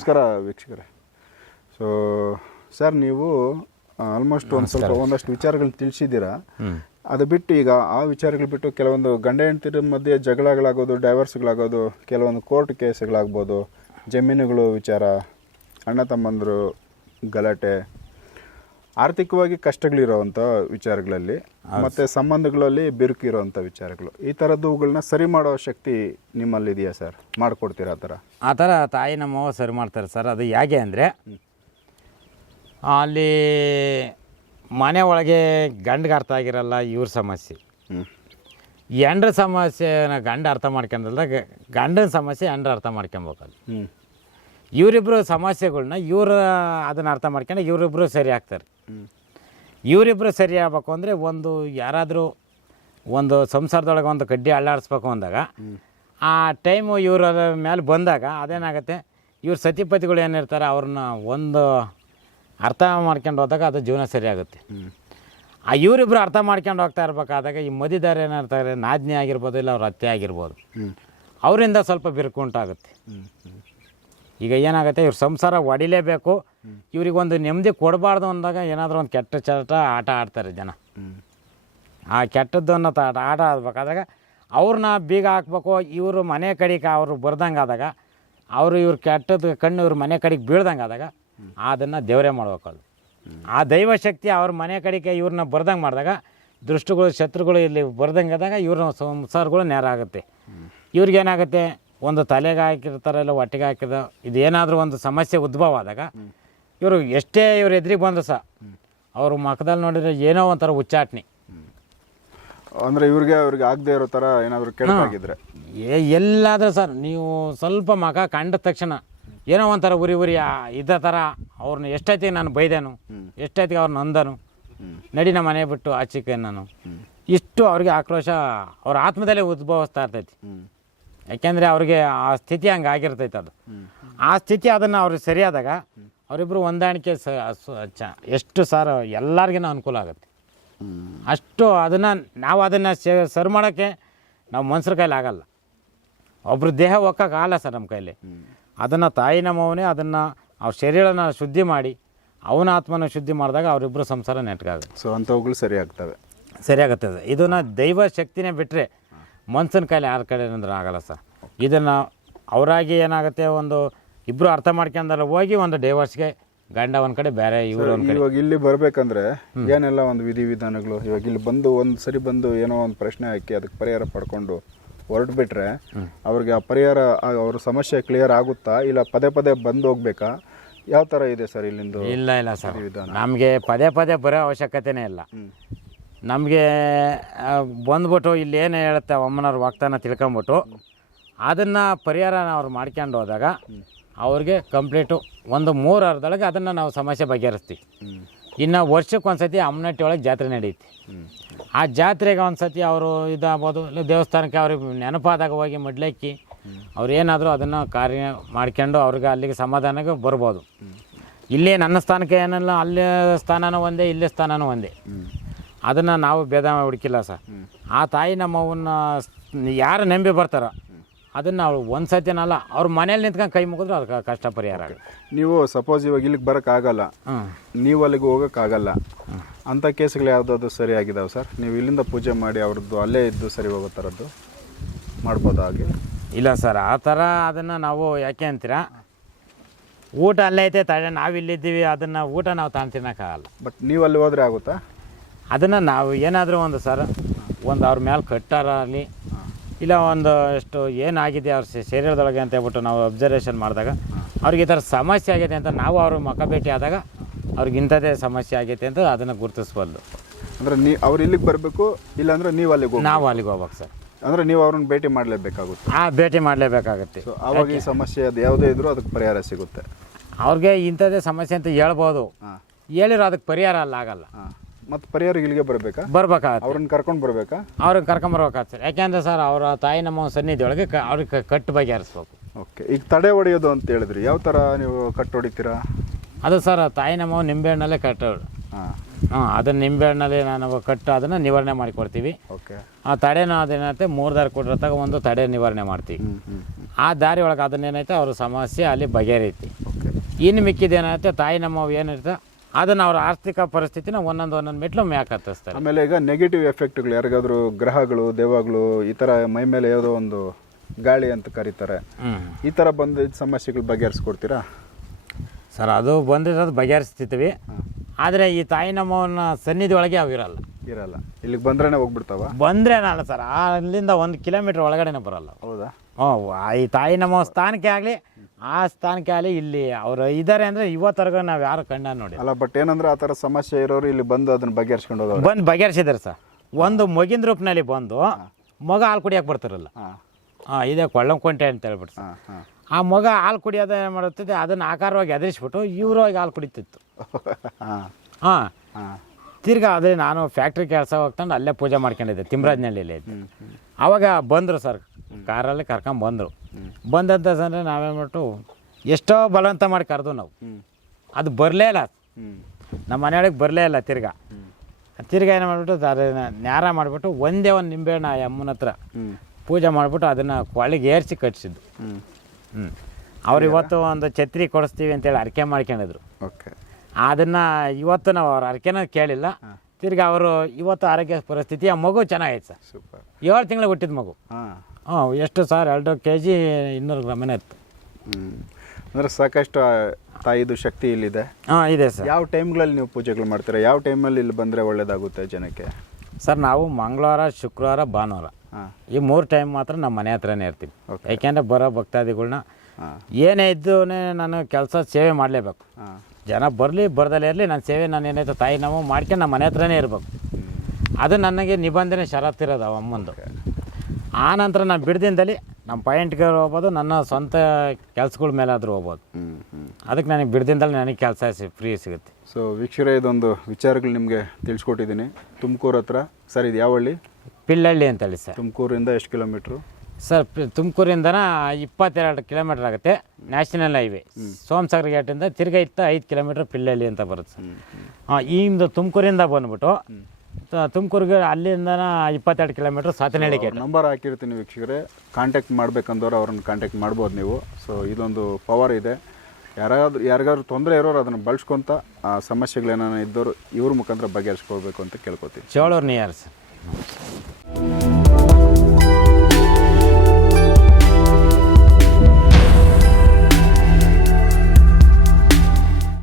ನಮಸ್ಕಾರ ವೀಕ್ಷಕರೇ. So sir ನೀವು ಆಲ್ಮೋಸ್ಟ್ ಒಂದು ಸ್ವಲ್ಪ ಒಂದಷ್ಟು ವಿಚಾರಗಳನ್ನ ತಿಳಿಸಿದ್ದೀರಾ? ಅದು ಬಿಟ್ಟು ಈಗ ಆ ವಿಚಾರಗಳು ಬಿಟ್ಟು ಕೆಲವೊಂದು ಗಂಡ ಹೆಂಡತಿರ ಮಧ್ಯೆ ಜಗಳಗಳಾಗೋದು ಡೈವರ್ಸ್ಗಳಾಗೋದು ಕೆಲವೊಂದು ಕೋರ್ಟ್ ಕೇಸ್ಗಳಾಗ್ಬೋದು ಜಮೀನುಗಳು ವಿಚಾರ ಅಣ್ಣ ತಮ್ಮಂದರು ಗಲಾಟೆ ಆರ್ಥಿಕವಾಗಿ ಕಷ್ಟಗಳಿರೋವಂಥ ವಿಚಾರಗಳಲ್ಲಿ ಮತ್ತು ಸಂಬಂಧಗಳಲ್ಲಿ ಬಿರುಕು ಇರೋವಂಥ ವಿಚಾರಗಳು. ಈ ಥರದ್ದುಗಳನ್ನ ಸರಿ ಮಾಡೋ ಶಕ್ತಿ ನಿಮ್ಮಲ್ಲಿ ಇದೆಯಾ ಸರ್? ಮಾಡಿಕೊಡ್ತೀರಾ ಆ ಥರ? ಆ ಥರ ತಾಯಿ ನಮ್ಮವ್ವ ಸರಿ ಮಾಡ್ತಾರೆ ಸರ್. ಅದು ಹೇಗೆ ಅಂದರೆ ಅಲ್ಲಿ ಮನೆ ಒಳಗೆ ಗಂಡಿಗೆ ಅರ್ಥ ಆಗಿರಲ್ಲ ಇವ್ರ ಸಮಸ್ಯೆ. ಹ್ಞೂ ಎಂಡ್ರ ಸಮಸ್ಯೆನ ಗಂಡ ಅರ್ಥ ಮಾಡ್ಕೊಂಡಲ್ಲ ಗಂಡನ ಸಮಸ್ಯೆ ಎಂಡ್ರ ಅರ್ಥ ಮಾಡ್ಕೊಬೇಕಲ್ಲ. ಹ್ಞೂ ಇವರಿಬ್ಬರು ಸಮಸ್ಯೆಗಳನ್ನ ಇವರು ಅದನ್ನು ಅರ್ಥ ಮಾಡ್ಕೊಂಡು ಇವರಿಬ್ಬರು ಸರಿ ಆಗ್ತಾರೆ. ಇವರಿಬ್ಬರು ಸರಿ ಆಗ್ಬೇಕು ಅಂದರೆ ಒಂದು ಯಾರಾದರೂ ಒಂದು ಸಂಸಾರದೊಳಗೆ ಒಂದು ಕಡ್ಡಿ ಅಳ್ಳಾಡಿಸ್ಬೇಕು ಅಂದಾಗ ಆ ಟೈಮು ಇವರ ಮೇಲೆ ಬಂದಾಗ ಅದೇನಾಗುತ್ತೆ ಇವ್ರ ಸತಿಪತಿಗಳು ಏನಿರ್ತಾರೆ ಅವ್ರನ್ನ ಒಂದು ಅರ್ಥ ಮಾಡ್ಕೊಂಡು ಹೋದಾಗ ಅದು ಜೀವನ ಸರಿಯಾಗುತ್ತೆ ಆ ಇವರಿಬ್ಬರು ಅರ್ಥ ಮಾಡ್ಕೊಂಡು ಹೋಗ್ತಾ ಇರ್ಬೇಕಾದಾಗ ಈ ಮದಿದಾರ ಏನಿರ್ತಾರೆ ನಾದಿನಿ ಆಗಿರ್ಬೋದು ಇಲ್ಲ ಅವ್ರ ಅತ್ತೆ ಆಗಿರ್ಬೋದು ಅವರಿಂದ ಸ್ವಲ್ಪ ಬಿರುಕು ಉಂಟಾಗುತ್ತೆ ಈಗ ಏನಾಗುತ್ತೆ ಇವ್ರ ಸಂಸಾರ ಹೊಡಿಲೇಬೇಕು ಇವ್ರಿಗೊಂದು ನೆಮ್ಮದಿ ಕೊಡಬಾರ್ದು ಅಂದಾಗ ಏನಾದರೂ ಒಂದು ಕೆಟ್ಟ ಚಟ ಆಟ ಆಡ್ತಾರೆ ಜನ. ಆ ಕೆಟ್ಟದ್ದು ತ ಆಟ ಆಡ್ಬೇಕಾದಾಗ ಅವ್ರನ್ನ ಬೀಗ ಹಾಕ್ಬೇಕು. ಇವರು ಮನೆ ಕಡೆಗೆ ಅವರು ಬರ್ದಂಗೆ ಆದಾಗ ಅವರು ಇವ್ರ ಕೆಟ್ಟದ್ದು ಕಣ್ಣು ಇವ್ರ ಮನೆ ಕಡೆಗೆ ಬೀಳ್ದಂಗೆ ಆದಾಗ ಅದನ್ನು ದೇವರೇ ಮಾಡ್ಬೇಕು ಅದು ಆ ದೈವ ಶಕ್ತಿ ಅವ್ರ ಮನೆ ಕಡೆಗೆ ಇವ್ರನ್ನ ಬರ್ದಂಗೆ ಮಾಡಿದಾಗ ದೃಷ್ಟಿಗಳು ಶತ್ರುಗಳು ಇಲ್ಲಿ ಬರ್ದಂಗೆ ಆದಾಗ ಇವ್ರ ಸಂಸಾರಗಳು ನೇರ ಆಗುತ್ತೆ. ಇವ್ರಿಗೇನಾಗುತ್ತೆ ಒಂದು ತಲೆಗೆ ಹಾಕಿರ್ತಾರೆ ಇಲ್ಲ ಒಟ್ಟಿಗೆ ಹಾಕಿದ ಇದೇನಾದರೂ ಒಂದು ಸಮಸ್ಯೆ ಉದ್ಭವ ಆದಾಗ ಇವರು ಎಷ್ಟೇ ಇವ್ರ ಎದುರಿಗೆ ಬಂದ್ರು ಸಹ ಅವರು ಮಖದಲ್ಲಿ ನೋಡಿದ್ರೆ ಏನೋ ಒಂಥರ ಉಚ್ಚಾಟನೆ ಅಂದರೆ ಇವ್ರಿಗೆ ಅವ್ರಿಗೆ ಆಗದೆ ಇರೋ ಥರ ಏನಾದರೂ ಕೆಳಗಾಗಿದ್ರೆ ಏ ಎಲ್ಲಾದರೂ ಸರ್ ನೀವು ಸ್ವಲ್ಪ ಮಗ ಕಂಡ ತಕ್ಷಣ ಏನೋ ಒಂಥರ ಉರಿ ಉರಿ ಇದ್ದ ಥರ ಅವ್ರನ್ನ ಎಷ್ಟೊತ್ತಿಗೆ ನಾನು ಬೈದೇನು ಎಷ್ಟೊತ್ತಿಗೆ ಅವ್ರನ್ನ ಅಂದನು ನಡಿ ನಮ್ಮ ಮನೆ ಬಿಟ್ಟು ಆಚಿಕೆ ನಾನು. ಇಷ್ಟು ಅವ್ರಿಗೆ ಆಕ್ರೋಶ ಅವ್ರ ಆತ್ಮದಲ್ಲೇ ಉದ್ಭವಿಸ್ತಾ ಇರ್ತೈತಿ. ಯಾಕೆಂದರೆ ಅವ್ರಿಗೆ ಆ ಸ್ಥಿತಿ ಹಂಗೆ ಆಗಿರ್ತೈತೆ ಅದು. ಆ ಸ್ಥಿತಿ ಅದನ್ನು ಅವ್ರಿಗೆ ಸರಿಯಾದಾಗ ಅವರಿಬ್ಬರು ಹೊಂದಾಣಿಕೆ ಸ ಎಷ್ಟು ಸಾರು ಎಲ್ಲರಿಗಿನ ಅನುಕೂಲ ಆಗುತ್ತೆ. ಅಷ್ಟು ಅದನ್ನು ನಾವು ಅದನ್ನು ಸರಿ ಮಾಡೋಕ್ಕೆ ನಾವು ಮನ್ಸರ ಕೈಲಿ ಆಗಲ್ಲ. ಒಬ್ರು ದೇಹ ಒಕ್ಕೋಕ್ಕಾಗಲ್ಲ ಸರ್ ನಮ್ಮ ಕೈಲಿ. ಅದನ್ನು ತಾಯಿ ನಮ್ಮವನೇ ಅದನ್ನು ಅವ್ರ ಶರೀರನ ಶುದ್ಧಿ ಮಾಡಿ ಅವನ ಆತ್ಮನ ಶುದ್ಧಿ ಮಾಡಿದಾಗ ಅವರಿಬ್ಬರು ಸಂಸಾರ ನೆಟ್ಗಾಗುತ್ತೆ ಸೊ ಅಂಥವುಗಳು ಸರಿ ಆಗ್ತವೆ. ಸರಿಯಾಗುತ್ತೆ ಅದು. ಇದನ್ನು ದೈವ ಶಕ್ತಿನೇ ಬಿಟ್ಟರೆ ಮನ್ಸನ ಕಾಯಿಲೆ ಯಾರ ಕಡೆ ಏನಂದ್ರೆ ಆಗಲ್ಲ ಸರ್. ಇದನ್ನು ಅವರಾಗಿ ಏನಾಗುತ್ತೆ ಒಂದು ಇಬ್ಬರು ಅರ್ಥ ಮಾಡ್ಕೊಂಡಲ್ಲ ಹೋಗಿ ಒಂದು ಡೈವರ್ಸ್ಗೆ ಗಂಡ ಒಂದು ಕಡೆ ಬೇರೆ ಇವರು ಒಂದು ಕಡೆ. ಇವಾಗ ಇಲ್ಲಿ ಬರಬೇಕಂದ್ರೆ ಏನೆಲ್ಲ ಒಂದು ವಿಧಿವಿಧಾನಗಳು ಇವಾಗ ಇಲ್ಲಿ ಬಂದು ಒಂದು ಸರಿ ಬಂದು ಏನೋ ಒಂದು ಪ್ರಶ್ನೆ ಹಾಕಿ ಅದಕ್ಕೆ ಪರಿಹಾರ ಪಡ್ಕೊಂಡು ಹೊರಟು ಬಿಟ್ರೆ ಅವ್ರಿಗೆ ಆ ಪರಿಹಾರ ಅವ್ರ ಸಮಸ್ಯೆ ಕ್ಲಿಯರ್ ಆಗುತ್ತಾ? ಇಲ್ಲ ಪದೇ ಪದೇ ಬಂದು ಹೋಗ್ಬೇಕಾ? ಯಾವ ಥರ ಇದೆ ಸರ್ ಇಲ್ಲಿಂದು ಇಲ್ಲ ಇಲ್ಲ ಸರ್. ವಿಧಾನ. ನಮಗೆ ಪದೇ ಪದೇ ಬರೋ ಅವಶ್ಯಕತೆನೇ ಇಲ್ಲ. ನಮಗೆ ಬಂದ್ಬಿಟ್ಟು ಇಲ್ಲಿ ಏನು ಹೇಳುತ್ತೆ ಅಮ್ಮನವ್ರ ವಾಗ್ದಾನ ತಿಳ್ಕೊಂಬಿಟ್ಟು, ಅದನ್ನು ಪರಿಹಾರ ಅವ್ರು ಮಾಡ್ಕೊಂಡು ಹೋದಾಗ ಅವ್ರಿಗೆ ಕಂಪ್ಲೀಟು ಒಂದು ಮೂರು ವಾರದೊಳಗೆ ಅದನ್ನು ನಾವು ಸಮಸ್ಯೆ ಬಗೆಹರಿಸ್ತೀವಿ. ಇನ್ನು ವರ್ಷಕ್ಕೆ ಒಂದು ಸತಿ ಅಮ್ಮನಟ್ಟಿ ಒಳಗೆ ಜಾತ್ರೆ ನಡೆಯುತ್ತೆ ಆ ಜಾತ್ರೆಗೆ ಒಂದು ಸತಿ ಅವರು ಇದಾಗ್ಬೋದು, ಇಲ್ಲ ದೇವಸ್ಥಾನಕ್ಕೆ ಅವ್ರಿಗೆ ನೆನಪಾದಾಗ ಹೋಗಿ ಮಡ್ಲಕ್ಕಿ, ಅವ್ರು ಏನಾದರೂ ಅದನ್ನು ಕಾರ್ಯ ಮಾಡ್ಕೊಂಡು ಅವ್ರಿಗೆ ಅಲ್ಲಿಗೆ ಸಮಾಧಾನಕ್ಕೆ ಬರ್ಬೋದು. ಇಲ್ಲೇ ನನ್ನ ಸ್ಥಾನಕ್ಕೆ ಏನಲ್ಲ, ಅಲ್ಲಿ ಸ್ಥಾನನೂ ಒಂದೇ, ಇಲ್ಲಿ ಸ್ಥಾನನೂ ಒಂದೇ. ಅದನ್ನು ನಾವು ಭೇದ ಹುಡುಕಿಲ್ಲ ಸರ್. ಆ ತಾಯಿ ನಮ್ಮವನ್ನ ಯಾರು ನಂಬಿ ಬರ್ತಾರ ಅದನ್ನು ಅವ್ರು ಒಂದು ಸತಿನಲ್ಲ ಅವ್ರ ಮನೇಲಿ ನಿಂತ್ಕೊಂಡು ಕೈ ಮುಗಿದ್ರು ಅದಕ್ಕೆ ಕಷ್ಟ ಪರಿಹಾರ ನೀವು ಸಪೋಸ್ ಇವಾಗ ಇಲ್ಲಿಗೆ ಬರೋಕ್ಕಾಗಲ್ಲ. ಹ್ಞೂ ನೀವು ಅಲ್ಲಿಗೆ ಹೋಗೋಕ್ಕಾಗಲ್ಲ. ಅಂಥ ಕೇಸ್ಗಳು ಯಾವುದಾದ್ರು ಸರಿ ಆಗಿದಾವೆ ಸರ್? ನೀವು ಇಲ್ಲಿಂದ ಪೂಜೆ ಮಾಡಿ ಅವ್ರದ್ದು ಅಲ್ಲೇ ಇದ್ದು ಸರಿ ಹೋಗೋ ಥರದ್ದು ಮಾಡ್ಬೋದು ಹಾಗೆ? ಇಲ್ಲ ಸರ್ ಆ ಥರ ಅದನ್ನು ನಾವು ಯಾಕೆ ಅಂತೀರಾ? ಊಟ ಅಲ್ಲೇ ಐತೆ ತಡೆ ನಾವಿಲ್ಲಿದ್ದೀವಿ ಅದನ್ನು ಊಟ ನಾವು ತಾನು ತಿನ್ನೋಕ್ಕಾಗಲ್ಲ. ಬಟ್ ನೀವು ಅಲ್ಲಿ ಹೋದರೆ ಆಗುತ್ತಾ? ಅದನ್ನು ನಾವು ಏನಾದರೂ ಒಂದು ಸರ್ ಒಂದು ಅವ್ರ ಮೇಲೆ ಕಟ್ಟಾರ ಅಲ್ಲಿ ಇಲ್ಲ ಒಂದು ಎಷ್ಟು ಏನಾಗಿದೆ ಅವ್ರ ಶರೀರದೊಳಗೆ ಅಂತ ಹೇಳ್ಬಿಟ್ಟು ನಾವು ಅಬ್ಸರ್ವೇಷನ್ ಮಾಡಿದಾಗ ಅವ್ರಿಗೆ ಈ ಥರ ಸಮಸ್ಯೆ ಆಗೈತೆ ಅಂತ ನಾವು ಅವ್ರ ಮುಖ ಭೇಟಿ ಆದಾಗ ಅವ್ರಿಗೆ ಇಂಥದ್ದೇ ಸಮಸ್ಯೆ ಆಗೈತೆ ಅಂತ ಅದನ್ನು ಗುರುತಿಸ್ಬಲ್ದು ಅಂದರೆ ನೀ ಅವ್ರು ಇಲ್ಲಿಗೆ ಬರಬೇಕು ಇಲ್ಲಾಂದ್ರೆ ನೀವು ಅಲ್ಲಿಗೆ ಹೋಗಿ ನಾವು ಅಲ್ಲಿಗೆ ಹೋಗ್ಬೇಕು ಸರ್. ಅಂದರೆ ನೀವು ಅವ್ರನ್ನ ಭೇಟಿ ಮಾಡಲೇಬೇಕಾಗುತ್ತೆ? ಆ ಭೇಟಿ ಮಾಡಲೇಬೇಕಾಗುತ್ತೆ. ಅವಾಗ ಆವಾಗ ಈ ಸಮಸ್ಯೆ ಅದು ಯಾವುದೇ ಇದ್ರೂ ಅದಕ್ಕೆ ಪರಿಹಾರ ಸಿಗುತ್ತೆ. ಅವ್ರಿಗೆ ಇಂಥದ್ದೇ ಸಮಸ್ಯೆ ಅಂತ ಹೇಳ್ಬೋದು. ಹೇಳಿರೋ ಅದಕ್ಕೆ ಪರಿಹಾರ ಅಲ್ಲ ಆಗಲ್ಲ. ಹಾಂ. ಮತ್ತು ಪರಿಹಾರ ಇಲ್ಲಿಗೆ ಬರಬೇಕಾ? ಬರ್ಬೇಕಾ ಅವ್ರನ್ನ ಕರ್ಕೊಂಡು ಬರಬೇಕಾ? ಅವ್ರಿಗೆ ಕರ್ಕೊಂಬರ್ಬೇಕಾಗ್ತದೆ ಯಾಕೆಂದ್ರೆ ಸರ್ ಅವರ ತಾಯಿ ನಮ್ಮ ಸನ್ನಿಧಿ ಒಳಗೆ ಕ ಅವ್ರಿಗೆ ಕಟ್ಟು ಬಗೆಹರಿಸ್ಬೇಕು. ಓಕೆ ಈಗ ತಡೆ ಹೊಡೆಯೋದು ಅಂತ ಹೇಳಿದ್ರಿ. ಯಾವ ಥರ ನೀವು ಕಟ್ಟು ಹೊಡಿತೀರಾ? ಅದು ಸರ್ ತಾಯಿ ನಮ್ಮ ನಿಂಬೆಹಣ್ಣಲ್ಲೇ ಕಟ್ಟು ಹಾಂ. ಹಾಂ ಅದನ್ನು ನಿಂಬೆಹಣ್ಣಲ್ಲಿ ನಾನು ಕಟ್ಟು ಅದನ್ನು ನಿವಾರಣೆ ಮಾಡಿಕೊಡ್ತೀವಿ. ಓಕೆ ಆ ತಡೆನ ಅದೇನೈತೆ ಮೂರು ದಾರಿ ಕೊಟ್ಟಿರ್ತಾಗ ಒಂದು ತಡೆ ನಿವಾರಣೆ ಮಾಡ್ತೀವಿ. ಹ್ಞೂ ಹ್ಞೂ ಆ ದಾರಿ ಒಳಗೆ ಅದನ್ನೇನೈತೆ ಅವ್ರ ಸಮಸ್ಯೆ ಅಲ್ಲಿ ಬಗೆಹರಿತಿ ಓಕೆ ಇನ್ನು ಮಿಕ್ಕಿದೇನಾಗುತ್ತೆ ತಾಯಿ ನಮ್ಮವು ಏನಿರುತ್ತೆ ಅದನ್ನು ಅವರ ಆರ್ಥಿಕ ಪರಿಸ್ಥಿತಿನ ಒಂದೊಂದು ಒಂದೊಂದು ಮೆಟ್ಲು ಮ್ಯಾಕ್ ಹತ್ತಿಸ್ತಾರೆ. ಆಮೇಲೆ ಈಗ ನೆಗೆಟಿವ್ ಎಫೆಕ್ಟ್ಗಳು ಯಾರಿಗಾದರೂ ಗ್ರಹಗಳು ದೇವಗಳು ಈ ಥರ ಮೈ ಮೇಲೆ ಯಾವುದೋ ಒಂದು ಗಾಳಿ ಅಂತ ಕರೀತಾರೆ. ಈ ಥರ ಬಂದ ಸಮಸ್ಯೆಗಳು ಬಗೆಹರಿಸ್ಕೊಡ್ತೀರಾ? ಸರ್ ಅದು ಬಂದಿರೋದು ಬಗೆಹರಿಸ್ತಿದ್ವಿ. ಆದರೆ ಈ ತಾಯಿ ನಮ್ಮವನ್ನ ಸನ್ನಿಧಿ ಒಳಗೆ ಅವು ಇರಲ್ಲ. ಇರಲ್ಲ. ಇಲ್ಲಿಗೆ ಬಂದ್ರೇ ಹೋಗ್ಬಿಡ್ತಾವ? ಬಂದ್ರೆ ನಾನು ಸರ್ ಅಲ್ಲಿಂದ ಒಂದು ಕಿಲೋಮೀಟ್ರ್ ಒಳಗಡೆನೇ ಬರಲ್ಲ. ಹೌದಾ? ಹ್ಞೂ ಈ ತಾಯಿ ನಮ್ಮ ಸ್ಥಾನಕ್ಕೆ ಆಗಲಿ ಆ ಸ್ಥಾನಕ್ಕೆ ಅಲ್ಲಿ ಇಲ್ಲಿ ಅವರು ಇದ್ದಾರೆ ಅಂದ್ರೆ ಇವತ್ತರ್ಗ ನಾವು ಯಾರು ಕಂಡ ನೋಡಿ ಅಲ್ಲ ಬಟ್ ಏನಂದ್ರೆ ಆ ಥರ ಸಮಸ್ಯೆ ಇರೋರು ಇಲ್ಲಿ ಬಂದು ಅದನ್ನ ಬಗೆಹರಿಸ್ಕೊಂಡು ಹೋಗೋರು ಬಂದು ಬಗೆಹರಿಸಿದ್ದಾರೆ ಸರ್. ಒಂದು ಮಗಿನ ರೂಪನಲ್ಲಿ ಬಂದು ಮಗ ಹಾಲು ಕುಡಿಯೋಕೆ ಬರ್ತಿರಲ್ಲ. ಹಾಂ. ಇದೆ ಕೊಳ್ಳಂಕೊಂಟೆ ಅಂತ ಹೇಳ್ಬಿಟ್ಟು ಸರ್. ಆ ಮಗ ಹಾಲು ಕುಡಿಯೋದು ಏನು ಮಾಡುತ್ತಿದೆ ಅದನ್ನು ಆಕಾರವಾಗಿ ಎದುರಿಸ್ಬಿಟ್ಟು ಇವರು ಹೋಗಿ ಹಾಲು ಕುಡಿತಿತ್ತು. ಹಾಂ. ತಿರ್ಗಾ ಅದೇ ನಾನು ಫ್ಯಾಕ್ಟ್ರಿ ಕೆಲಸ ಹೋಗ್ತಾನೆ ಅಲ್ಲೇ ಪೂಜೆ ಮಾಡ್ಕೊಂಡಿದ್ದೆ ತಿಮ್ರಾಜ್ನಲ್ಲಿ ಆವಾಗ ಬಂದರು ಸರ್ ಕಾರಲ್ಲಿ ಕರ್ಕೊಂಡ್ ಬಂದರು ಬಂದಂತ ಸಂದ್ರೆ ನಾವೇನ್ಬಿಟ್ಟು ಎಷ್ಟೋ ಬಲವಂತ ಮಾಡಿ ಕರೆದು ನಾವು. ಅದು ಬರಲೇ ಇಲ್ಲ. ಹ್ಞೂ ನಮ್ಮ ಮನೆಯೊಳಗೆ ಬರಲೇ ಇಲ್ಲ ತಿರ್ಗಾ. ತಿರ್ಗಾ ಏನು ಮಾಡಿಬಿಟ್ಟು ಅದನ್ನು ನ್ಯಾರ ಮಾಡಿಬಿಟ್ಟು ಒಂದೇ ಒಂದು ನಿಂಬೆಹಣ್ಣ ಆ ಅಮ್ಮನ ಹತ್ರ ಪೂಜೆ ಮಾಡಿಬಿಟ್ಟು ಅದನ್ನು ಕೊಳ್ಳಿಗೆ ಏರಿಸಿ ಕಟ್ಟಿಸಿದ್ದು ಹ್ಞೂ ಹ್ಞೂ ಅವ್ರು ಇವತ್ತು ಒಂದು ಛತ್ರಿ ಕೊಡಿಸ್ತೀವಿ ಅಂತೇಳಿ ಅರಕೆ ಮಾಡ್ಕೊಂಡಿದ್ರು. ಓಕೆ. ಅದನ್ನು ಇವತ್ತು ನಾವು ಅವ್ರ ಅರಕೆನ ಕೇಳಿಲ್ಲ. ತಿರ್ಗಿ ಅವರು ಇವತ್ತು ಆರೋಗ್ಯ ಪರಿಸ್ಥಿತಿ ಆ ಮಗು ಚೆನ್ನಾಗೈತೆ ಸರ್. ಸೂಪರ್. ಏಳು ತಿಂಗಳು ಹುಟ್ಟಿದ ಮಗು. ಹಾಂ ಎಷ್ಟು ಸರ್? ಎರಡು ಕೆ ಜಿ ಇನ್ನೂರು ಗ್ರಾಮನೇ ಇತ್ತು ಹ್ಞೂ ಅಂದರೆ ಸಾಕಷ್ಟು ಆ ತಾಯಿದು ಶಕ್ತಿ ಇಲ್ಲಿದೆ. ಹಾಂ ಇದೆ ಸರ್. ಯಾವ ಟೈಮ್ಗಳಲ್ಲಿ ನೀವು ಪೂಜೆಗಳು ಮಾಡ್ತೀರಾ? ಯಾವ ಟೈಮಲ್ಲಿ ಇಲ್ಲಿ ಬಂದರೆ ಒಳ್ಳೆಯದಾಗುತ್ತೆ ಜನಕ್ಕೆ? ಸರ್ ನಾವು ಮಂಗಳವಾರ ಶುಕ್ರವಾರ ಭಾನುವಾರ. ಹಾಂ. ಈ ಮೂರು ಟೈಮ್ ಮಾತ್ರ ನಮ್ಮ ಮನೆ ಹತ್ರನೇ ಇರ್ತೀವಿ. Okay. ಯಾಕೆಂದರೆ ಬರೋ ಭಕ್ತಾದಿಗಳ್ನ ಹಾಂ. ಏನೇ ಇದ್ದು ನಾನು ಕೆಲಸ ಸೇವೆ ಮಾಡಲೇಬೇಕು. ಹಾಂ. ಜನ ಬರಲಿ ಬರದಲ್ಲೇ ಇರಲಿ ನನ್ನ ಸೇವೆ ನಾನು ಏನಾಯ್ತು ತಾಯಿ ನಾವು ಮಾಡ್ಕೊಂಡು ನಮ್ಮ ಮನೆ ಹತ್ರನೇ ಇರಬೇಕು. ಅದು ನನಗೆ ನಿಬಂಧನೆ ಶರತ್ತಿರೋದು ಅಮ್ಮಂದು. ಆ ನಂತರ ನಾನು ಬಿಡ್ದಿಂದಲ್ಲಿ ನಮ್ಮ ಪಾಯಿಂಟ್ಗೆ ಹೋಗ್ಬೋದು ನನ್ನ ಸ್ವಂತ ಕೆಲ್ಸಗಳ ಆದರೂ ಹೋಗ್ಬೋದು. ಅದಕ್ಕೆ ನನಗೆ ಬಿಡ್ದಿಂದಲ್ಲಿ ನನಗೆ ಕೆಲಸ ಫ್ರೀ ಸಿಗುತ್ತೆ. ಸೊ ವೀಕ್ಷರೇ ಇದೊಂದು ವಿಚಾರಗಳು ನಿಮಗೆ ತಿಳಿಸ್ಕೊಟ್ಟಿದ್ದೀನಿ. ತುಮಕೂರು ಹತ್ರ. ಸರ್ ಇದು ಯಾವ ಹಳ್ಳಿ? ಪಿಳ್ಳಳ್ಳಿ ಅಂತೇಳಿ ಸರ್. ತುಮಕೂರಿಂದ ಎಷ್ಟು ಕಿಲೋಮೀಟ್ರು? ಸರ್ ತುಮಕೂರಿಂದನ ಇಪ್ಪತ್ತೆರಡು ಕಿಲೋಮೀಟರ್ ಆಗುತ್ತೆ ನ್ಯಾಷನಲ್ ಹೈವೇ. ಸೋಮಸಾಗರ ಗೇಟಿಂದ ತಿರ್ಗಾ ಇತ್ತ ಐದು ಕಿಲೋಮೀಟ್ರ್ ಪಿಳ್ಳಳ್ಳಿ ಅಂತ ಬರುತ್ತೆ ಸರ್. ಹಾಂ ಈಗಿಂದ ತುಮಕೂರಿಂದ ಬಂದ್ಬಿಟ್ಟು ತುಮಕೂರಿಗೆ ಅಲ್ಲಿಂದ ಇಪ್ಪತ್ತೆರಡು ಕಿಲೋಮೀಟರ್ ಸಾತನಹಳ್ಳಿ ಗೇಟ್ ನಂಬರ್ ಹಾಕಿರ್ತೀನಿ ವೀಕ್ಷಕರೇ. ಕಾಂಟ್ಯಾಕ್ಟ್ ಮಾಡ್ಬೇಕಂದವ್ರು ಅವ್ರನ್ನ ಕಾಂಟ್ಯಾಕ್ಟ್ ಮಾಡ್ಬೋದು ನೀವು. ಸೊ ಇದೊಂದು ಪವರ್ ಇದೆ. ಯಾರಾದ್ರೂ ಯಾರಿಗಾದ್ರೂ ತೊಂದರೆ ಇರೋರು ಅದನ್ನು ಬಳಸ್ಕೊಂತ ಆ ಸಮಸ್ಯೆಗಳೇನಾನ ಇದ್ದವರು ಇವ್ರ ಮುಖಾಂತರ ಬಗೆಹರಿಸ್ಕೊಳ್ಬೇಕು ಅಂತ ಕೇಳ್ಕೊತೀನಿ. Cholur near sir